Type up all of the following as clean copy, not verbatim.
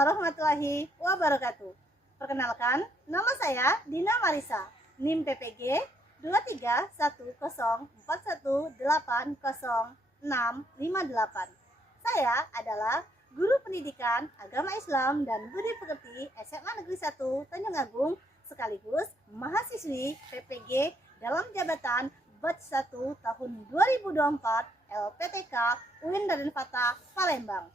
warahmatullahi wabarakatuh. Perkenalkan, nama saya Dina Marisa, NIM PPG 23104180658. Saya adalah Guru Pendidikan Agama Islam dan Budi Pekerti SMA Negeri 1 Tanjung Agung sekaligus mahasiswi PPG dalam jabatan Batch 1 tahun 2024 LPTK UIN Raden Fatah Palembang.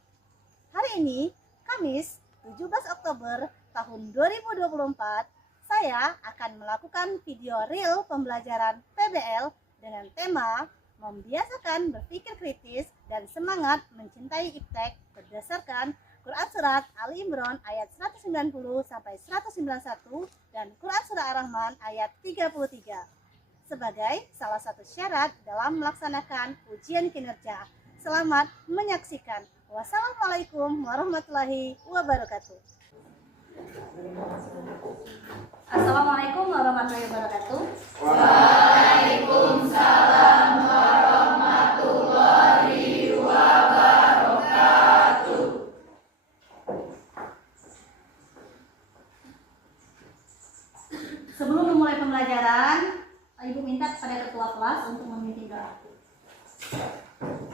Hari ini, Kamis 17 Oktober tahun 2024, saya akan melakukan video reel pembelajaran PBL dengan tema membiasakan berpikir kritis dan semangat mencintai iptek berdasarkan Quran Surat Ali Imran ayat 190 sampai 191 dan Quran Surah Ar-Rahman ayat 33 sebagai salah satu syarat dalam melaksanakan ujian kinerja. Selamat menyaksikan. Wassalamualaikum warahmatullahi wabarakatuh. Assalamualaikum warahmatullahi wabarakatuh. Waalaikumsalam warahmatullahi wabarakatuh. Sebelum memulai pembelajaran, Ibu minta kepada ketua kelas untuk memimpin doa.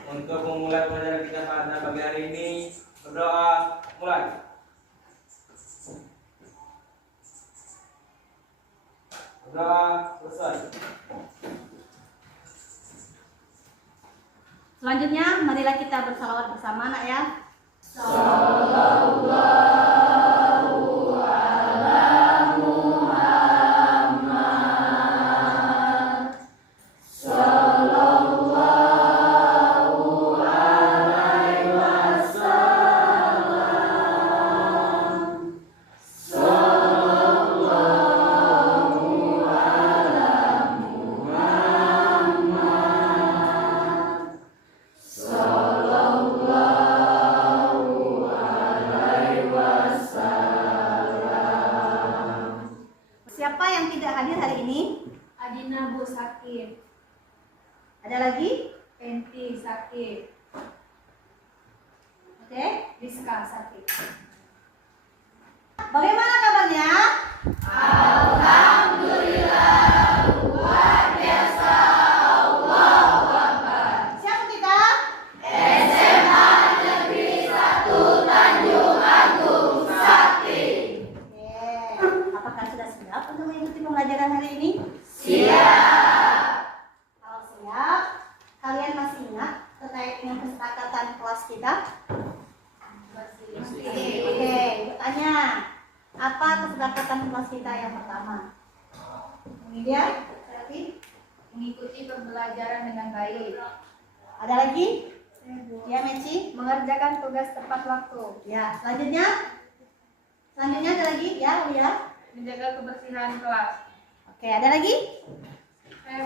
Untuk memulai pembelajaran kita pada pagi hari ini, berdoa mulai. Berdoa selesai. Selanjutnya, marilah kita bersalawat bersama, nak ya. Sallallahu ala Muhammad. Sallallahu alaihi wasallam. Sallallahu ala Muhammad. Sallallahu alaihi wasallam. Siapa yang tidak hadir hari ini? Adina Bu sakit, Ada lagi? Penti sakit, Oke. Rizka sakit. Bagaimana kabarnya? Alhamdulillah, luar biasa. Allahu Akbar. Siapa kita? SMA Negeri 1 Tanjung Agung Sakti. Oke. Apakah sudah siap untuk mengikuti pembelajaran hari ini? Siap. Kalau siap, kalian masih ingat terkait dengan kesepakatan kelas kita? Oke, Ibu tanya. Apa kesepakatan kelas kita yang pertama? Kemudian, berarti Mengikuti pembelajaran dengan baik, ada lagi? Ya, Meci. mengerjakan tugas tepat waktu, Ya, selanjutnya ada lagi? Ya, Bu ya. menjaga kebersihan kelas. Oke, ada lagi?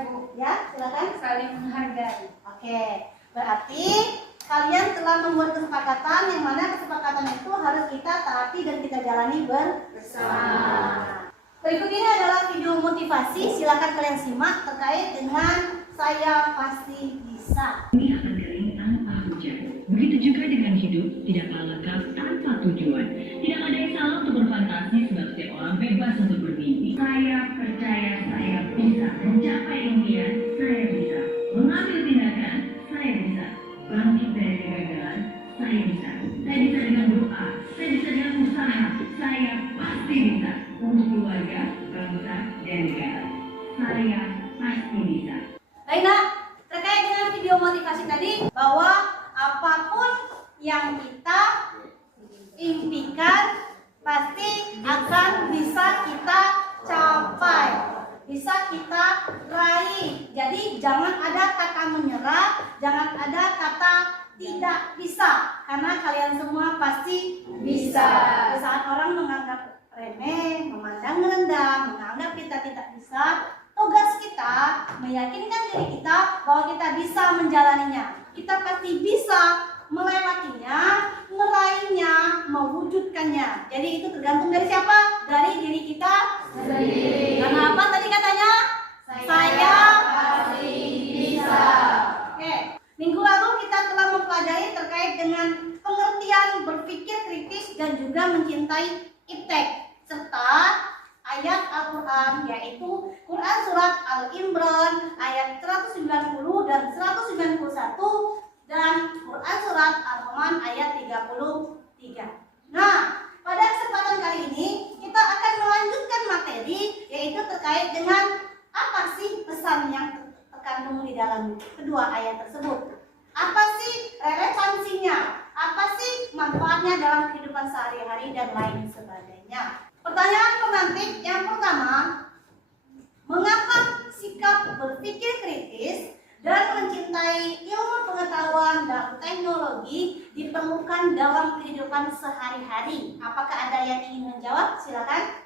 Bu, Ya, silakan. saling menghargai. Oke, berarti kalian telah membuat kesepakatan yang mana kesepakatan itu harus kita taati dan kita jalani bersama. Berikut ini adalah video motivasi, silakan kalian simak terkait dengan saya pasti bisa. Ini akan kering tanpa hujan. Begitu juga dengan hidup, tidak akan lengkap tanpa tujuan. Tidak ada yang salah untuk berfantasi sebab setiap orang bebas untuk bermimpi. Saya percaya saya bisa mencapai impian, saya bisa mengambil tindakan, saya bisa bangkit dari kegagalan, saya bisa. Saya bisa dengan doa, saya bisa dengan usaha, saya pasti bisa untuk keluarga, bangsa, dan negara. Saya pasti bisa. Baik nak, terkait dengan video motivasi tadi bahwa apapun yang kita impikan pasti akan bisa kita capai, bisa kita raih. Jadi jangan ada kata menyerah, jangan ada kata tidak bisa, karena kalian semua pasti bisa. Di saat orang menganggap remeh, memandang rendah, menganggap kita tidak bisa, tugas kita meyakinkan diri kita bahwa kita bisa menjalaninya. Kita pasti bisa melewatinya, meraihnya, mewujudkannya. Jadi itu tergantung dari siapa? Dari diri kita sendiri. Karena apa tadi katanya? Saya pasti bisa. Oke. Minggu lalu kita telah mempelajari terkait dengan pengertian berpikir kritis dan juga juga mencintai iptek serta ayat Al-Quran, yaitu Quran surat Al-Imran ayat 190 dan 191 dan Quran surat Ar-Rahman ayat 33. Nah, pada kesempatan kali ini kita akan melanjutkan materi, yaitu terkait dengan apa sih pesan yang terkandung di dalam kedua ayat tersebut. Apa sih relevansinya? Apa sih manfaatnya dalam kehidupan sehari-hari dan lain sebagainya. Pertanyaan pemantik yang pertama, mengapa sikap berpikir kritis dan mencintai ilmu pengetahuan dan teknologi diperlukan dalam kehidupan sehari-hari? Apakah ada yang ingin menjawab? Silakan.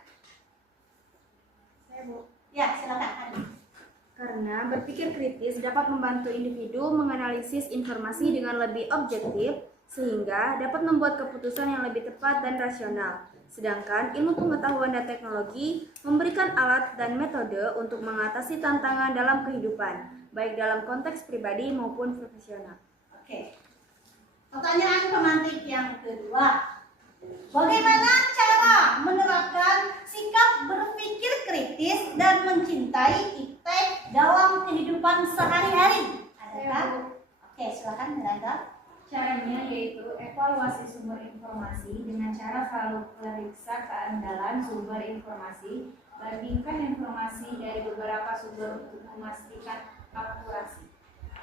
Saya Bu. Ya, silakan. Adi. Karena berpikir kritis dapat membantu individu menganalisis informasi dengan lebih objektif sehingga dapat membuat keputusan yang lebih tepat dan rasional. Sedangkan ilmu pengetahuan dan teknologi memberikan alat dan metode untuk mengatasi tantangan dalam kehidupan, baik dalam konteks pribadi maupun profesional. Oke. Pertanyaan pemantik yang kedua. Bagaimana cara menerapkan sikap berpikir kritis dan mencintai iptek dalam kehidupan sehari-hari? Adakah? Oke, silakan Miranda. Caranya yaitu evaluasi sumber informasi dengan cara selalu periksa keandalan sumber informasi, bandingkan informasi dari beberapa sumber untuk memastikan akurasi.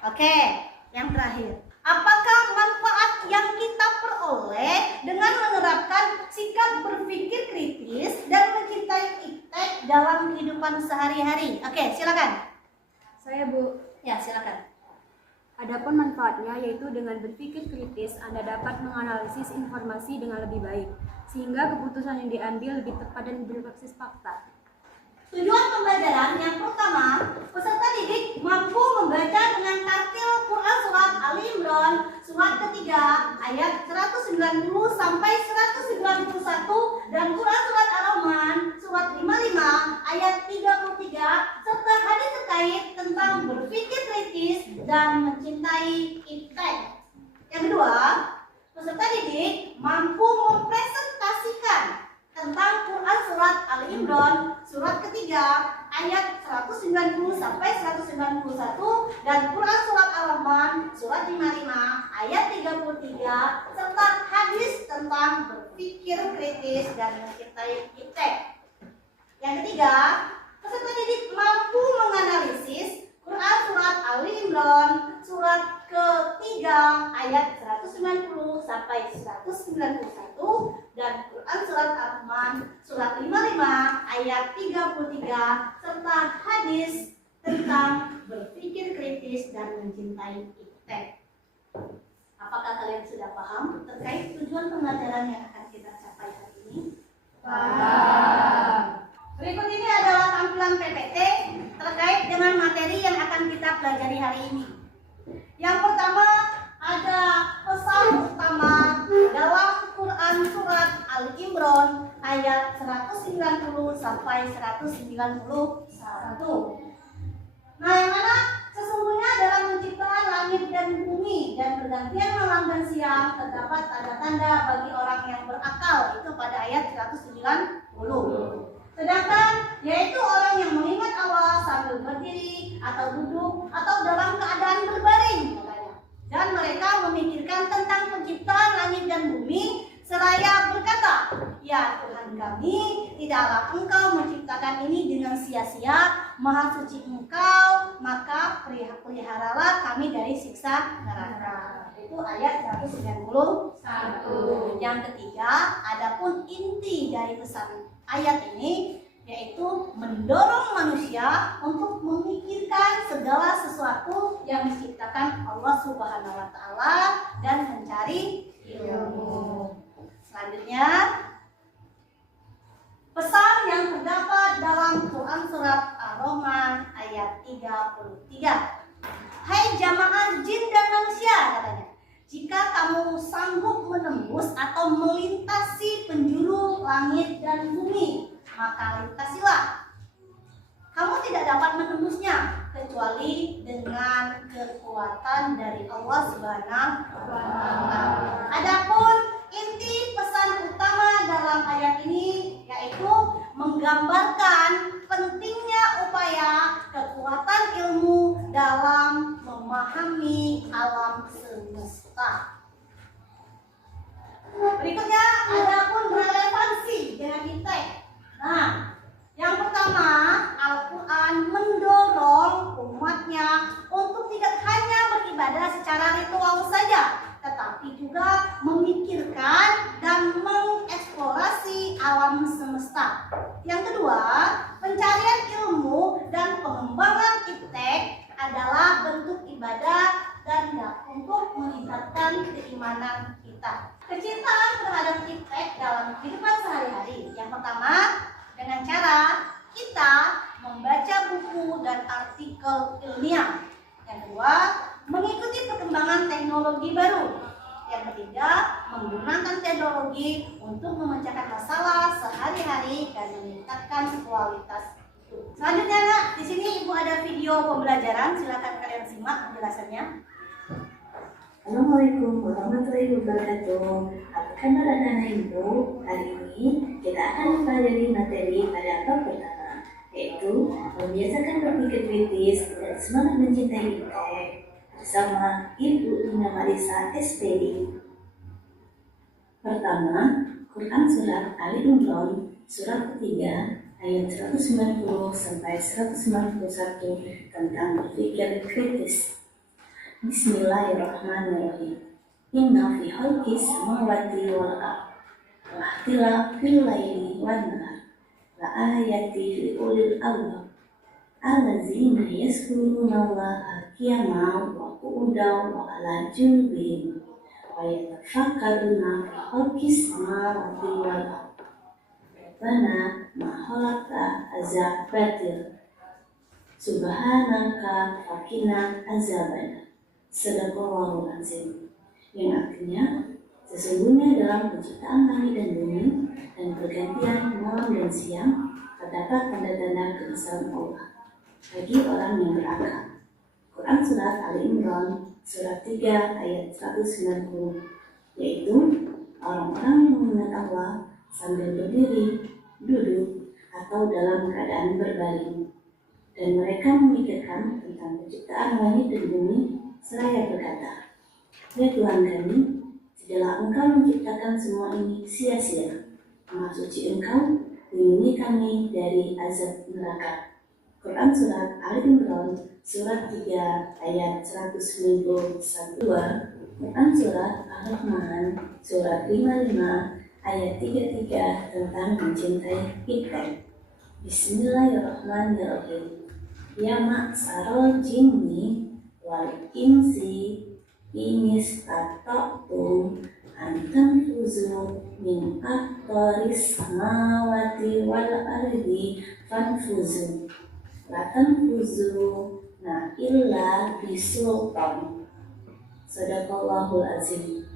Oke, yang terakhir. Apakah manfaat yang kita peroleh dengan menerapkan sikap berpikir kritis dan mencintai iptek dalam kehidupan sehari-hari? Oke, silakan. Saya Bu, Ya, silakan. adapun manfaatnya yaitu dengan berpikir kritis Anda dapat menganalisis informasi dengan lebih baik, sehingga keputusan yang diambil lebih tepat dan berbasis fakta. Tujuan pembelajaran yang pertama, peserta didik mampu membaca dengan tartil Quran surat Al-Imran surat ketiga ayat 190 sampai 191 dan Quran surat Ar-Rahman surat 55 ayat 33 serta hadis terkait tentang berpikir kritis dan mencintai iptek. Yang kedua, peserta didik mampu mempresentasikan tentang Quran surat Al-Imran surat ketiga ayat 190 sampai 191 dan Quran surat Al-Rahman surat 55 ayat 33 serta hadis tentang berpikir kritis dan mencintai iptek. Yang ketiga, peserta didik mampu menganalisis Quran surat Al-Imran surat ketiga ayat 190 sampai 191 dan Quran surat Ar-Rahman surat 55 ayat 33 serta hadis tentang berpikir kritis dan mencintai iptek. Apakah kalian sudah paham terkait tujuan pembelajaran yang akan kita capai hari ini? Berikut ini adalah tampilan PPT terkait dengan materi yang akan kita pelajari hari ini. Yang pertama ada pesan utama dalam Quran surat Al-Imran ayat 190 sampai 191. Nah, yang mana sesungguhnya dalam penciptaan langit dan bumi dan pergantian malam dan siang terdapat tanda-tanda bagi orang yang berakal, itu pada ayat 190. Sedangkan yaitu orang yang mengingat Allah sambil berdiri atau duduk atau dalam keadaan berbaring katanya. Dan mereka memikirkan tentang penciptaan langit dan bumi seraya berkata, ya Tuhan kami, tidaklah Engkau menciptakan ini dengan sia-sia, maha suci Engkau, maka peliharalah kami dari siksa neraka. Itu ayat 191. Yang ketiga, adapun inti dari pesan ayat ini yaitu mendorong manusia untuk memikirkan segala sesuatu yang diciptakan Allah Subhanahu wa taala dan mencari ilmu. Selanjutnya, pesan yang terdapat dalam Quran surat Ar-Rahman ayat 33. Hai jamaah jin dan manusia, katanya, jika kamu sanggup menembus atau melintasi penjuru langit dan bumi, maka lintasilah. Kamu tidak dapat menembusnya kecuali dengan kekuatan dari Allah Subhanahu wa taala. Adapun inti pesan utama Nah, yang pertama, Al-Quran mendorong umatnya untuk tidak hanya beribadah secara ritual saja, tetapi juga memikirkan dan mengeksplorasi alam semesta. Yang kedua, pencarian ilmu dan pengembangan iptek adalah bentuk ibadah dan untuk meningkatkan keimanan kita. Kecintaan terhadap iptek dalam kehidupan sehari-hari. Yang pertama, dengan cara kita membaca buku dan artikel ilmiah. Yang kedua, mengikuti perkembangan teknologi baru. Yang ketiga, menggunakan teknologi untuk memecahkan masalah sehari-hari dan meningkatkan kualitas hidup. Selanjutnya, Nak, di sini Ibu ada video pembelajaran. Silakan kalian simak penjelasannya. Assalamualaikum warahmatullahi wabarakatuh. Apa kabar anak-anak Ibu? Hari ini kita akan mempelajari materi pada bab pertama, yaitu membiasakan berpikir kritis dan semangat mencintai iptek bersama Ibu Ina Marisa SPD. Pertama, Quran Surat Ali Imran Surat ketiga ayat 190 sampai 191 tentang berpikir kritis. Bismillahirrahmanirrahim. Inna fi khalqis samawati wal ardh wa ikhtilafil laili wan nahar la ayati fi ulil albab allazina yazkuruna Allaha qiyaman wa qu'udan wa ala junubihim wa yatafakkaruna fi khalqis samawati wal ardh Rabbana ma khalaqta hadza batila subhanaka faqina azabannar. Sadaqallahul azim, yang artinya sesungguhnya dalam penciptaan langit dan bumi dan pergantian malam dan siang terdapat tanda-tanda kebesaran Allah bagi orang yang berakal. Quran Surat Ali Imran Surat 3 ayat 190, yaitu orang-orang yang mengingat Allah sambil berdiri, duduk, atau dalam keadaan berbaring, dan mereka memikirkan tentang penciptaan langit dan bumi seraya berkata, "Ya Tuhan kami, tidaklah Engkau menciptakan semua ini sia-sia. Maha suci Engkau, lindungi kami dari azab neraka." Quran Surat Ali Imran Surat 3 ayat 191. Quran Surat Ar-Rahman Surat 55 ayat 33 tentang mencintai iptek. Bismillahirrahmanirrahim. Ya ma'sarul jinni wal insi inistata'tum antam fuzu min aqtaris samawati wal ardi fanfuzu la tanfuzu na illa bisultan. Sadaqallahul azim.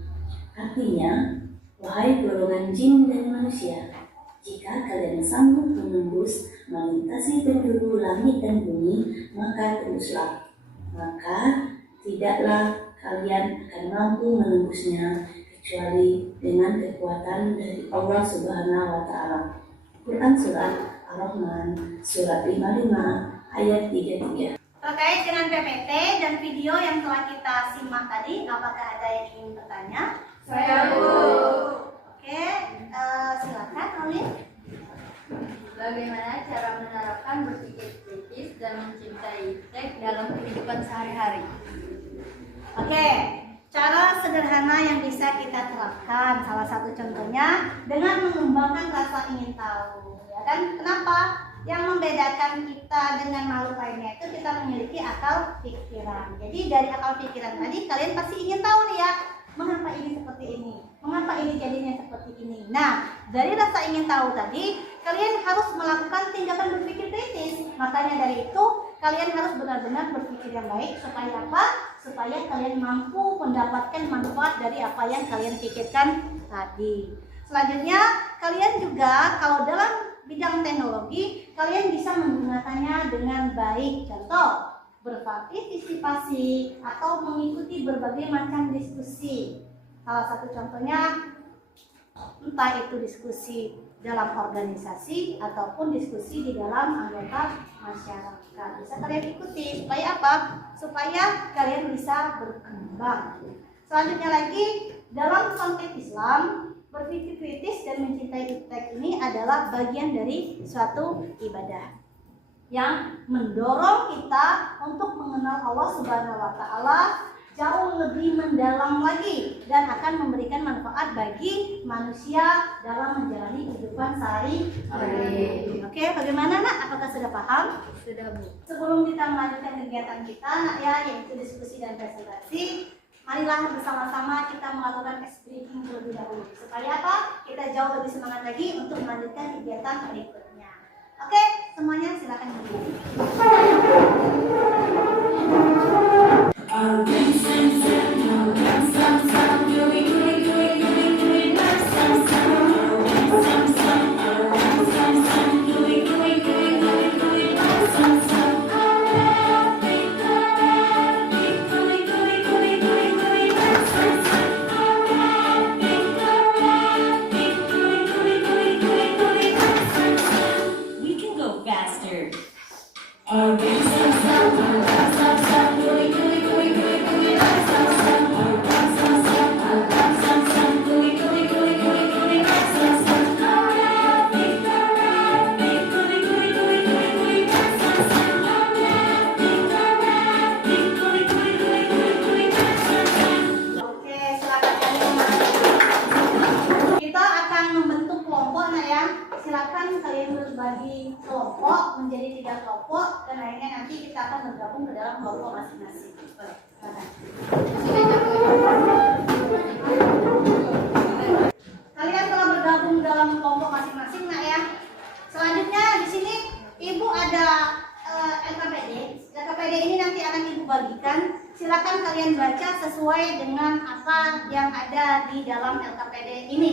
Artinya, wahai golongan jin dan manusia, jika kalian sanggup menembus melintasi penjuru langit dan bumi, maka teruslah. Maka tidaklah kalian akan mampu menembusnya kecuali dengan kekuatan dari Allah Subhanahu wa Ta'ala. Quran Surat Ar-Rahman Surat 55 ayat 33. Terkait dengan PPT dan video yang telah kita simak tadi, apakah ada yang ingin bertanya? Saya, Bu. Oke, silakan Olin. Bagaimana cara menerapkan berpikir kritis dan mencintai iptek dalam kehidupan sehari-hari? Oke, cara sederhana yang bisa kita terapkan, salah satu contohnya dengan mengembangkan rasa ingin tahu. Ya kan? Kenapa? Yang membedakan kita dengan makhluk lainnya itu kita memiliki akal pikiran. Jadi dari akal pikiran tadi kalian pasti ingin tahu nih ya, mengapa ini seperti ini, mengapa ini jadinya seperti ini. Nah, dari rasa ingin tahu tadi, kalian harus melakukan tindakan berpikir kritis. Makanya dari itu, kalian harus benar-benar berpikir yang baik. Supaya apa? Supaya kalian mampu mendapatkan manfaat dari apa yang kalian pikirkan tadi. Selanjutnya, kalian juga kalau dalam bidang teknologi, kalian bisa menggunakannya dengan baik. Contoh, berpartisipasi atau mengikuti berbagai macam diskusi. Salah satu contohnya, entah itu diskusi dalam organisasi ataupun diskusi di dalam anggota masyarakat. Bisa kalian ikuti supaya apa? Supaya kalian bisa berkembang. Selanjutnya lagi, dalam konteks Islam, berpikir kritis dan mencintai iptek ini adalah bagian dari suatu ibadah yang mendorong kita untuk mengenal Allah Subhanahu wa taala jauh lebih mendalam lagi dan akan memberikan manfaat bagi manusia dalam menjalani kehidupan sehari-hari. Oke, bagaimana Nak? Apakah sudah paham? Sudah, Bu. Sebelum kita melanjutkan kegiatan kita, Nak ya, yaitu diskusi dan presentasi, marilah bersama-sama kita melakukan ice breaking terlebih dahulu. Supaya apa? Kita jauh lebih semangat lagi untuk melanjutkan kegiatan berikutnya. Oke, semuanya silakan berdiri. We can go faster. Oke, silakan kalian mulai. Kita akan membentuk kelompok, Nak ya. Silakan kalian berbagi kelompok menjadi 3 kelompok dan akhirnya nanti kita akan bergabung ke dalam kelompok masing-masing. Boleh, silakan. Kalian telah bergabung dalam kelompok masing-masing, Nak ya. Selanjutnya di sini Ibu ada LKPD. LKPD ini nanti akan Ibu bagikan. Silakan kalian baca sesuai dengan apa yang ada di dalam LKPD ini.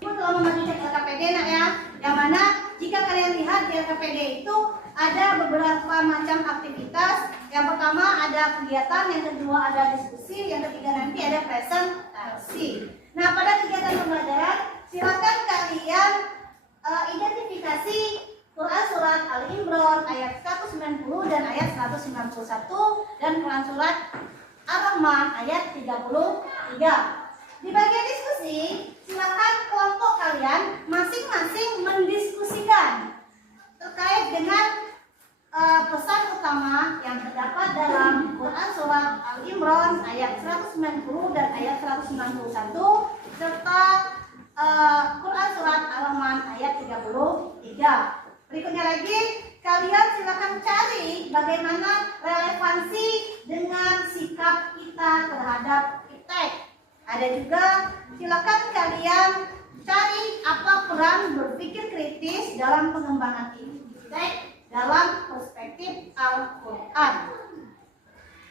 Ibu telah membagikan LKPD, Nak ya. Yang mana jika kalian lihat di LKPD itu ada beberapa macam aktivitas. Yang pertama ada kegiatan, yang kedua ada diskusi, yang ketiga nanti ada presentasi. Nah, pada kegiatan pembelajaran silakan kalian identifikasi Quran surat Al-Imran ayat 190 dan ayat 191 dan Quran surat Ar-Rahman ayat 33. Di bagian diskusi, silakan kelompok kalian masing-masing mendiskusikan terkait dengan pesan utama yang terdapat dalam Quran surat Al-Imran ayat 190 dan ayat 191 serta Quran surat Al-Rahman ayat 33. Berikutnya lagi, kalian silakan cari bagaimana relevansi dengan sikap kita terhadap iptek. Ada juga silakan kalian cari apa peran berpikir kritis dalam pengembangan iptek dalam perspektif Al-Quran.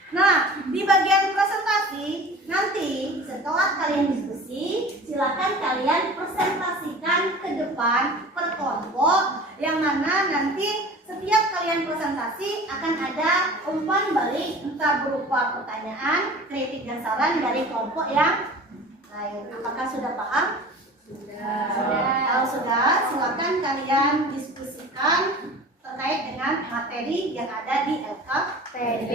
Nah, di bagian presentasi nanti setelah kalian diskusi, silakan kalian presentasikan ke depan per kelompok, yang mana nanti setiap kalian presentasi akan ada umpan balik entah berupa pertanyaan, kritik dan saran dari kelompok yang lain. Apakah sudah paham? Sudah. Kalau sudah, silakan kalian diskusikan terkait dengan materi yang ada di LKPD.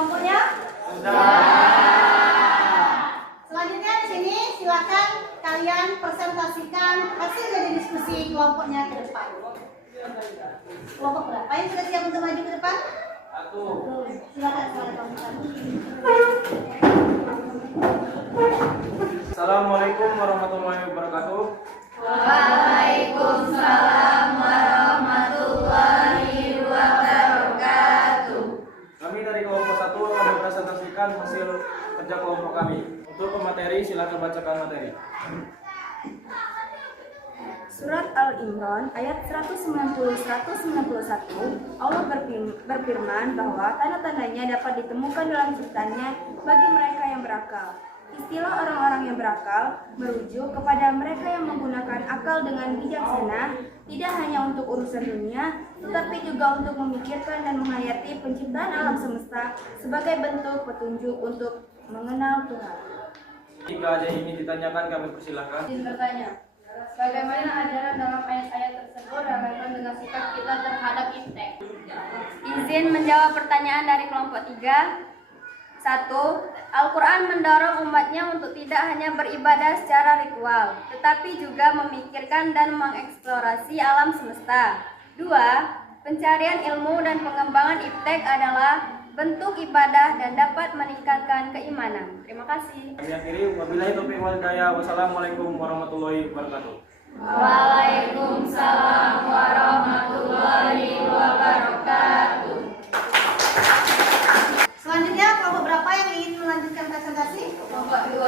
kelompoknya? Selanjutnya di sini silakan kalian presentasikan hasil dari diskusi kelompoknya ke depan. Kelompok berapa yang sudah siap untuk maju ke depan? Satu. Silakan kelompok. Assalamualaikum warahmatullahi wabarakatuh. Waalaikumsalam warahmatullahi wabarakatuh. Kami dari kelompok 1 akan mempresentasikan hasil kerja kelompok kami. Untuk pemateri silakan bacakan materi. Surat Al-Imran ayat 190-191, Allah berfirman bahwa tanda-tandanya dapat ditemukan dalam ciptanya bagi mereka yang berakal. Istilah orang-orang yang berakal merujuk kepada mereka yang menggunakan akal dengan bijaksana, tidak hanya untuk urusan dunia, tetapi juga untuk memikirkan dan menghayati penciptaan alam semesta sebagai bentuk petunjuk untuk mengenal Tuhan. Jika ada yang ingin ditanyakan, kami persilahkan. Izin bertanya, bagaimana ajaran dalam ayat-ayat tersebut relevan dengan sikap kita terhadap iptek? Izin menjawab pertanyaan dari kelompok 3. 1. Al-Quran mendorong umatnya untuk tidak hanya beribadah secara ritual, tetapi juga memikirkan dan mengeksplorasi alam semesta. 2. Pencarian ilmu dan pengembangan iptek adalah bentuk ibadah dan dapat meningkatkan keimanan. Terima kasih. Kami akhiri, wabillahi taufiq wal hidayah. Wassalamualaikum warahmatullahi wabarakatuh. Waalaikumsalam warahmatullahi wabarakatuh. Selanjutnya kelompok berapa yang ingin melanjutkan presentasi? Kelompok 2.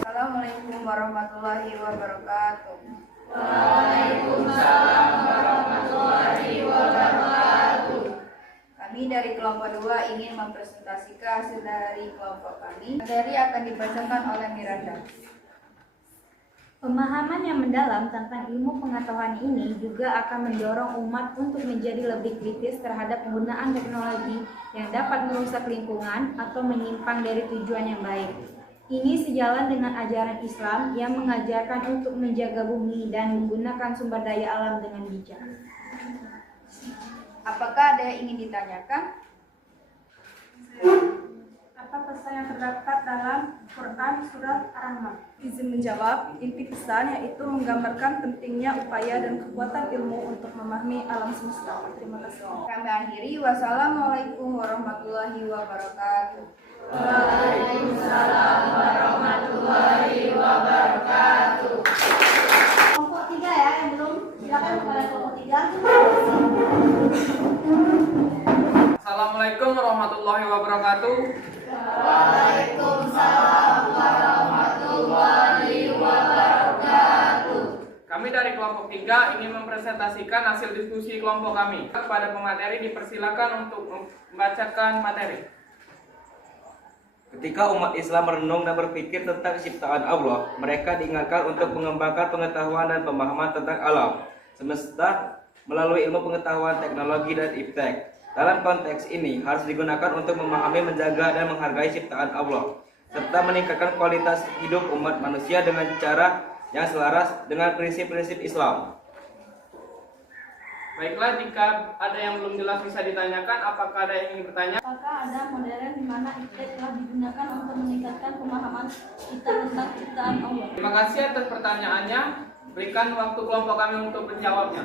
Assalamualaikum warahmatullahi wabarakatuh. Waalaikumsalam warahmatullahi wabarakatuh. Kami dari kelompok 2 ingin mempresentasikan hasil dari kelompok kami. Materi akan dibacakan oleh Miranda. Pemahaman yang mendalam tentang ilmu pengetahuan ini juga akan mendorong umat untuk menjadi lebih kritis terhadap penggunaan teknologi yang dapat merusak lingkungan atau menyimpang dari tujuan yang baik. Ini sejalan dengan ajaran Islam yang mengajarkan untuk menjaga bumi dan menggunakan sumber daya alam dengan bijak. Apakah ada yang ingin ditanyakan? Apa pesan yang terdapat dalam Quran Surat Ar-Rahman? Izin menjawab, inti pesan yaitu menggambarkan pentingnya upaya dan kekuatan ilmu untuk memahami alam semesta. Terima kasih. Kami akhiri, wassalamualaikum warahmatullahi wabarakatuh. Waalaikumsalam warahmatullahi wabarakatuh. Kelompok 3 ya yang belum, silakan kepada kelompok 3. Assalamualaikum warahmatullahi wabarakatuh. Waalaikumsalam warahmatullahi wabarakatuh. Kami dari kelompok 3 ingin mempresentasikan hasil diskusi kelompok kami. Kepada pemateri dipersilakan untuk membacakan materi. Ketika umat Islam merenung dan berpikir tentang ciptaan Allah, mereka diingatkan untuk mengembangkan pengetahuan dan pemahaman tentang alam semesta melalui ilmu pengetahuan, teknologi, dan iptek. Dalam konteks ini harus digunakan untuk memahami, menjaga, dan menghargai ciptaan Allah, serta meningkatkan kualitas hidup umat manusia dengan cara yang selaras dengan prinsip-prinsip Islam. Baiklah, jika ada yang belum jelas bisa ditanyakan. Apakah ada yang ingin bertanya? Apakah ada modern di mana iptek telah digunakan untuk meningkatkan pemahaman kita tentang ciptaan Allah? Terima kasih atas pertanyaannya. Berikan waktu kelompok kami untuk menjawabnya.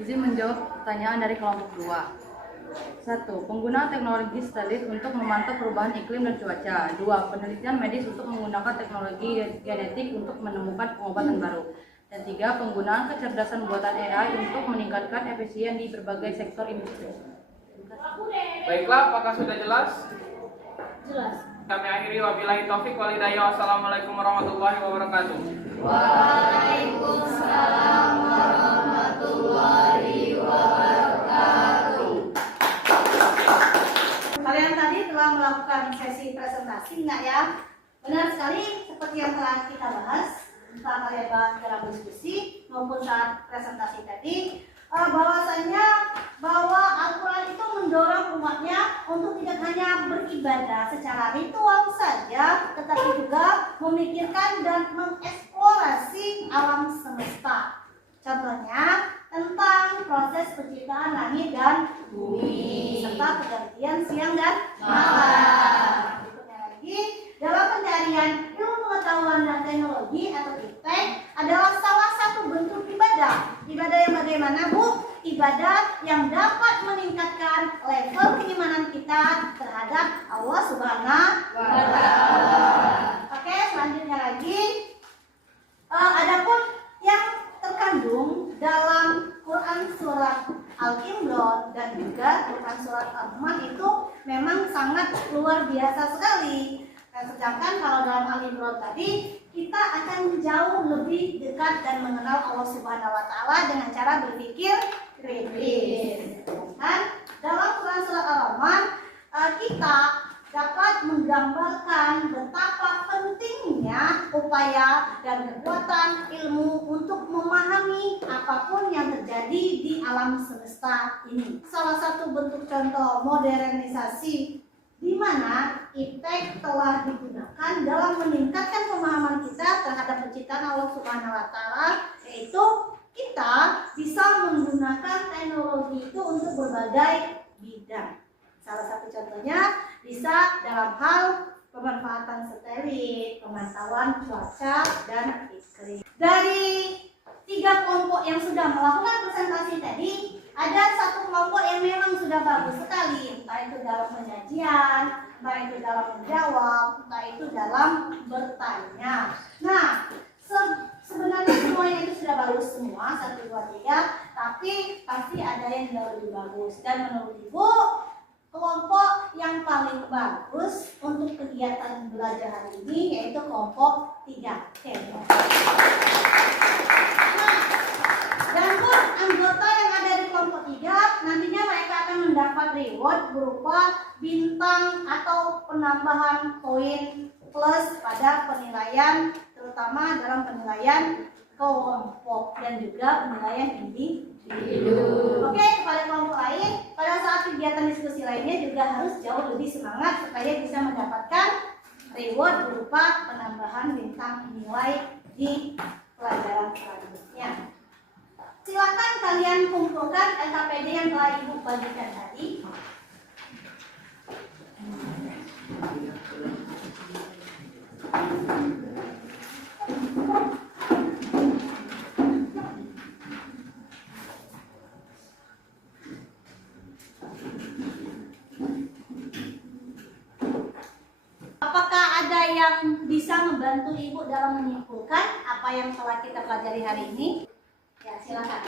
Izin menjawab pertanyaan dari kelompok 2. 1. Penggunaan teknologi satelit untuk memantau perubahan iklim dan cuaca. 2. Penelitian medis untuk menggunakan teknologi genetik untuk menemukan pengobatan baru. Dan 3. Penggunaan kecerdasan buatan AI untuk meningkatkan efisien di berbagai sektor industri. Baiklah, apakah sudah jelas? Jelas. Kami akhiri, wabillahi taufik wal hidayah. Wassalamualaikum warahmatullahi wabarakatuh. Waalaikumsalam warahmatullahi wabarakatuh. Kalian tadi telah melakukan sesi presentasi, enggak ya? Benar sekali, seperti yang telah kita bahas, entah kalian bahas dalam diskusi maupun saat presentasi tadi, bahwasanya bahwa Al-Quran itu mendorong umatnya untuk tidak hanya beribadah secara ritual saja, tetapi juga memikirkan dan mengeksplor eksplorasi alam semesta. Contohnya tentang proses penciptaan langit dan bumi serta pergantian siang dan malam. Berikutnya lagi, dalam pencarian ilmu pengetahuan dan teknologi atau IPTEK adalah salah satu bentuk ibadah. Ibadah yang bagaimana, Bu? Ibadah yang dapat meningkatkan level keimanan kita terhadap Allah Subhanahu wa Ta'ala. Oke, selanjutnya lagi, adapun yang terkandung dalam Quran surat Al-Imran dan juga Quran surat Ar-Rahman itu memang sangat luar biasa sekali. Sedangkan kalau dalam Al-Imran tadi kita akan jauh lebih dekat dan mengenal Allah Subhanahu wa Ta'ala dengan cara berpikir kritis. Dan dalam Quran surat Al-Rahman kita dapat menggambarkan betapa pentingnya upaya dan kekuatan ilmu untuk memahami apapun yang terjadi di alam semesta ini. Salah satu bentuk contoh modernisasi di mana IPTEK telah digunakan dalam meningkatkan pemahaman kita terhadap penciptaan Allah Subhanahu wa Ta'ala, yaitu kita bisa menggunakan teknologi itu untuk berbagai bidang. Salah satu contohnya bisa dalam hal pemanfaatan satelit, pemantauan cuaca dan iklim. Dari 3 kelompok yang sudah melakukan presentasi tadi, ada satu kelompok yang memang sudah bagus sekali, entah itu dalam penyajian, entah itu dalam menjawab, entah itu dalam bertanya. Nah, sebenarnya semuanya itu sudah bagus semua, 1, 2, 3, tapi pasti ada yang jauh lebih bagus. Dan menurut Ibu, kelompok yang paling bagus untuk kegiatan belajar hari ini yaitu kelompok 3. Oke. Nah, dan pun anggota yang ada di kelompok 3 nantinya mereka akan mendapat reward berupa bintang atau penambahan poin plus pada penilaian, terutama dalam penilaian kelompok dan juga penilaian individu. Oke, kepada kelompok lain, pada saat kegiatan diskusi lainnya juga harus jauh lebih semangat supaya bisa mendapatkan reward berupa penambahan bintang nilai di pelajaran selanjutnya. Silakan kalian kumpulkan LKPD yang telah Ibu bagikan tadi. Apakah ada yang bisa membantu Ibu dalam menyimpulkan apa yang telah kita pelajari hari ini? Ya, silakan.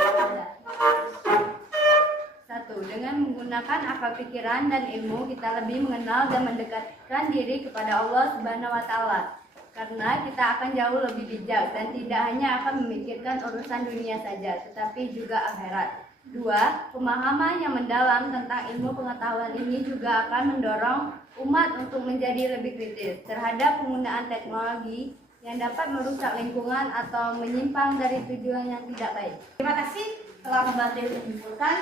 1. Dengan menggunakan akal pikiran dan ilmu, kita lebih mengenal dan mendekatkan diri kepada Allah Subhanahu wa Ta'ala. Karena kita akan jauh lebih bijak dan tidak hanya akan memikirkan urusan dunia saja, tetapi juga akhirat. 2. Pemahaman yang mendalam tentang ilmu pengetahuan ini juga akan mendorong umat untuk menjadi lebih kritis terhadap penggunaan teknologi yang dapat merusak lingkungan atau menyimpang dari tujuan yang tidak baik. Terima kasih telah membantu menyimpulkan.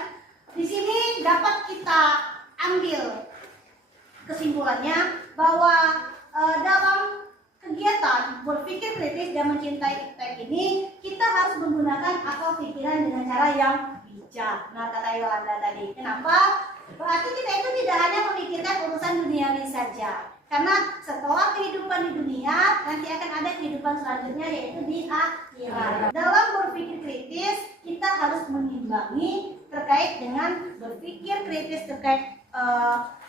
Di sini dapat kita ambil kesimpulannya bahwa dalam kegiatan berpikir kritis dan mencintai IPTEK ini kita harus menggunakan akal pikiran dengan cara yang bijak. Nah, kata Yolanda tadi. Kenapa? Berarti kita itu tidak hanya memikirkan urusan duniawi saja. Karena setelah kehidupan di dunia, nanti akan ada kehidupan selanjutnya yaitu di akhirat. Dalam berpikir kritis, kita harus mengimbangi terkait dengan berpikir kritis terkait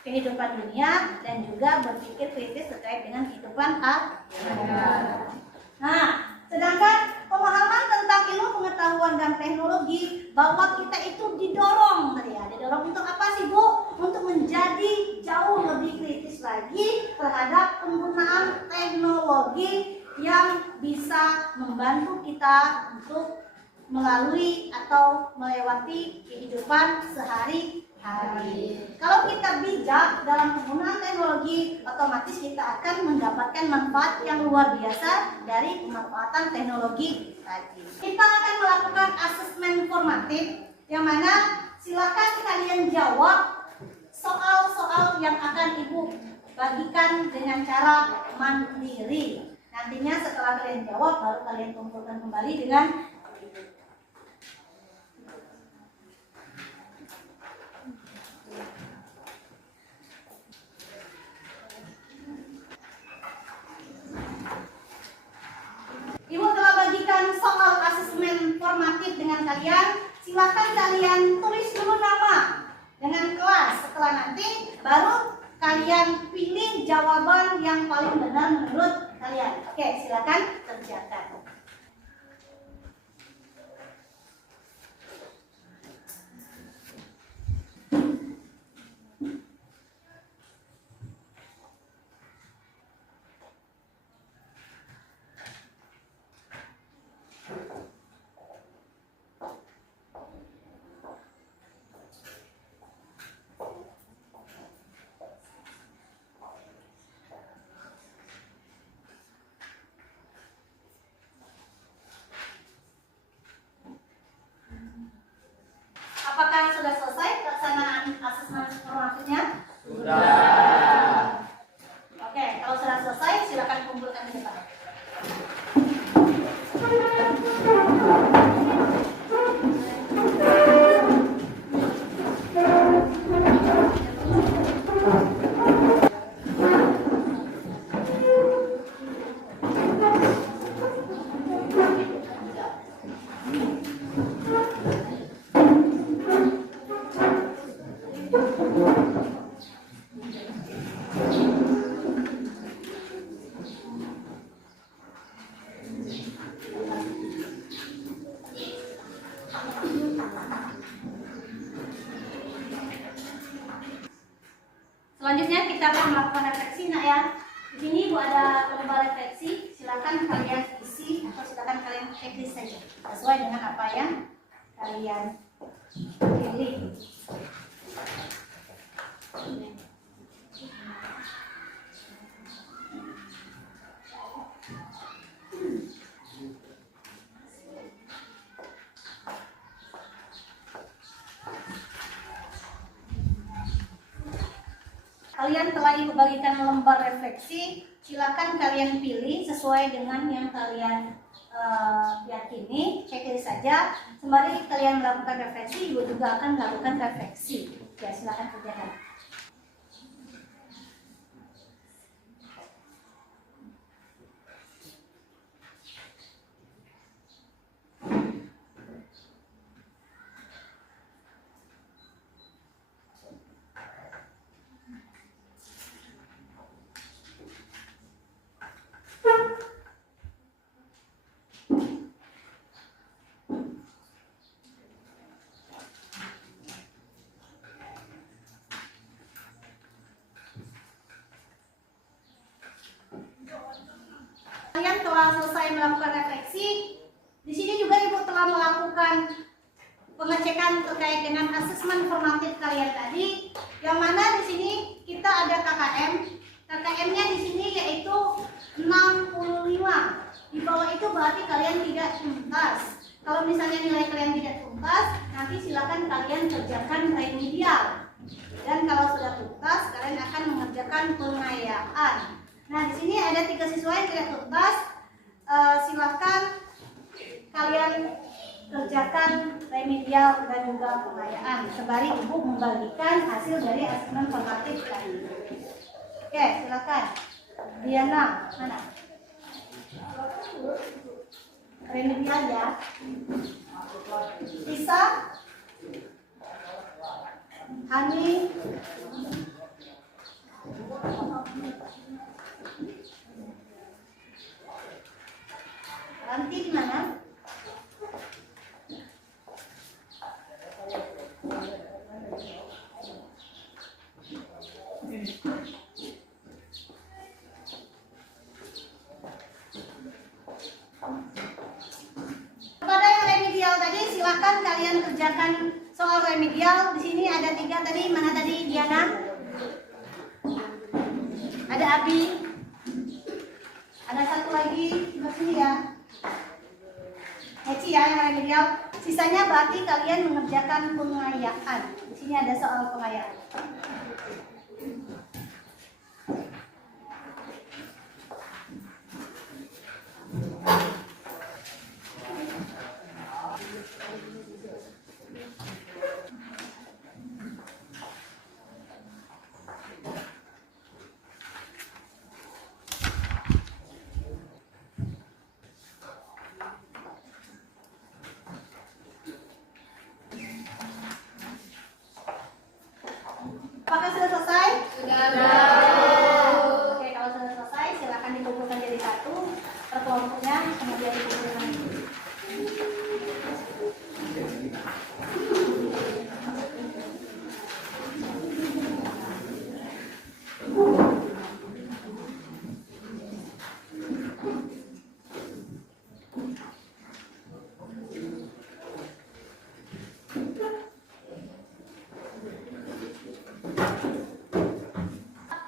kehidupan dunia dan juga berpikir kritis terkait dengan kehidupan akhirat. Nah, sedangkan pemahaman tentang ilmu pengetahuan dan teknologi bahwa kita itu didorong tadi ya, didorong untuk apa sih Bu? Untuk menjadi jauh lebih kritis lagi terhadap penggunaan teknologi yang bisa membantu kita untuk melalui atau melewati kehidupan sehari-hari. Kalau kita bijak dalam penggunaan teknologi, otomatis kita akan mendapatkan manfaat yang luar biasa dari pemanfaatan teknologi tadi. Kita akan melakukan asesmen formatif, yang mana silakan kalian jawab soal-soal yang akan Ibu bagikan dengan cara mandiri. Nantinya setelah kalian jawab, baru kalian kumpulkan kembali dengan Ibu telah bagikan soal asesmen formatif dengan kalian. Silakan kalian tulis dulu nama dengan kelas. Setelah nanti baru kalian pilih jawaban yang paling benar menurut kalian. Oke, silakan kerjakan. Apakah sudah selesai pelaksanaan asesmen formatifnya? Sudah. Oke, kalau sudah selesai silakan kumpulkan di depan. Selanjutnya kita akan melakukan refleksi, nak ya. Di sini Bu ada lembar refleksi, silakan kalian isi atau silakan kalian checklist saja sesuai dengan apa yang kalian pilih. Kalian telah Ibu bagikan lembar refleksi, silakan kalian pilih sesuai dengan yang kalian yakini, checklist saja. Sembari kalian melakukan refleksi, Ibu juga akan melakukan refleksi. Ya, silakan kerjakan. Kalian telah selesai melakukan refleksi. Di sini juga Ibu telah melakukan pengecekan terkait dengan asesmen formatif kalian tadi. Yang mana di sini kita ada KKM. KKM-nya di sini yaitu 65. Di bawah itu berarti kalian tidak tuntas. Kalau misalnya nilai kalian tidak tuntas, nanti silakan kalian kerjakan remedial. Dan kalau sudah tuntas, kalian akan mengerjakan pengayaan. Nah, di sini ada 3 siswa yang tidak tuntas. Silakan kalian kerjakan remedial dan juga pengayaan. Sembari Ibu membagikan hasil dari asesmen formatif tadi. Oke, silakan. Diana, mana? Remedial ya. Lisa, Hani, Ranti di mana? Kepada yang remedial tadi, silakan kalian kerjakan soal remedial. Di sini ada 3 tadi. Mana tadi Diana? Ada Abi. Ada 1 lagi di sini ya. Heci ya yang remedial. Sisanya berarti kalian mengerjakan pengayaan. Di sini ada soal pengayaan. kelompoknya kemudian dikumpulkan.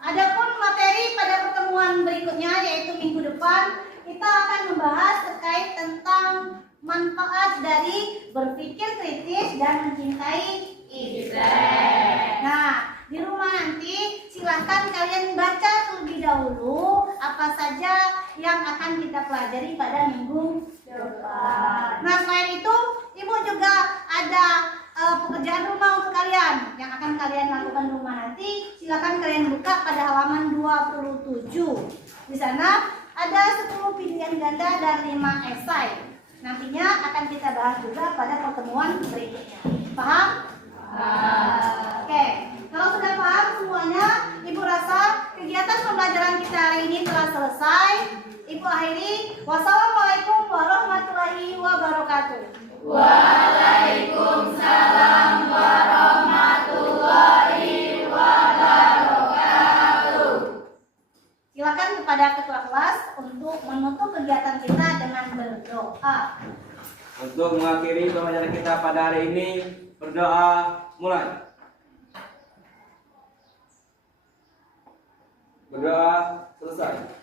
Adapun materi pada pertemuan berikutnya yaitu minggu depan kita akan membahas terkait tentang manfaat dari berpikir kritis dan mencintai iptek. Nah, di rumah nanti silahkan kalian baca terlebih dahulu apa saja yang akan kita pelajari pada minggu depan. Nah, selain itu, Ibu juga ada pekerjaan rumah untuk kalian yang akan kalian lakukan di rumah nanti. Silakan kalian buka pada halaman 27. Di sana ada 10 pilihan ganda dan 5 esai. Nantinya akan kita bahas juga pada pertemuan berikutnya. Paham? Oke. Kalau sudah paham semuanya, Ibu rasa kegiatan pembelajaran kita hari ini telah selesai. Ibu akhiri. Wassalamualaikum warahmatullahi wabarakatuh. Waalaikumsalam warahmatullahi wabarakatuh. Silakan kepada ketua kelas untuk menutup kegiatan kita dengan berdoa. Untuk mengakhiri pembelajaran kita pada hari ini, berdoa mulai. Berdoa selesai.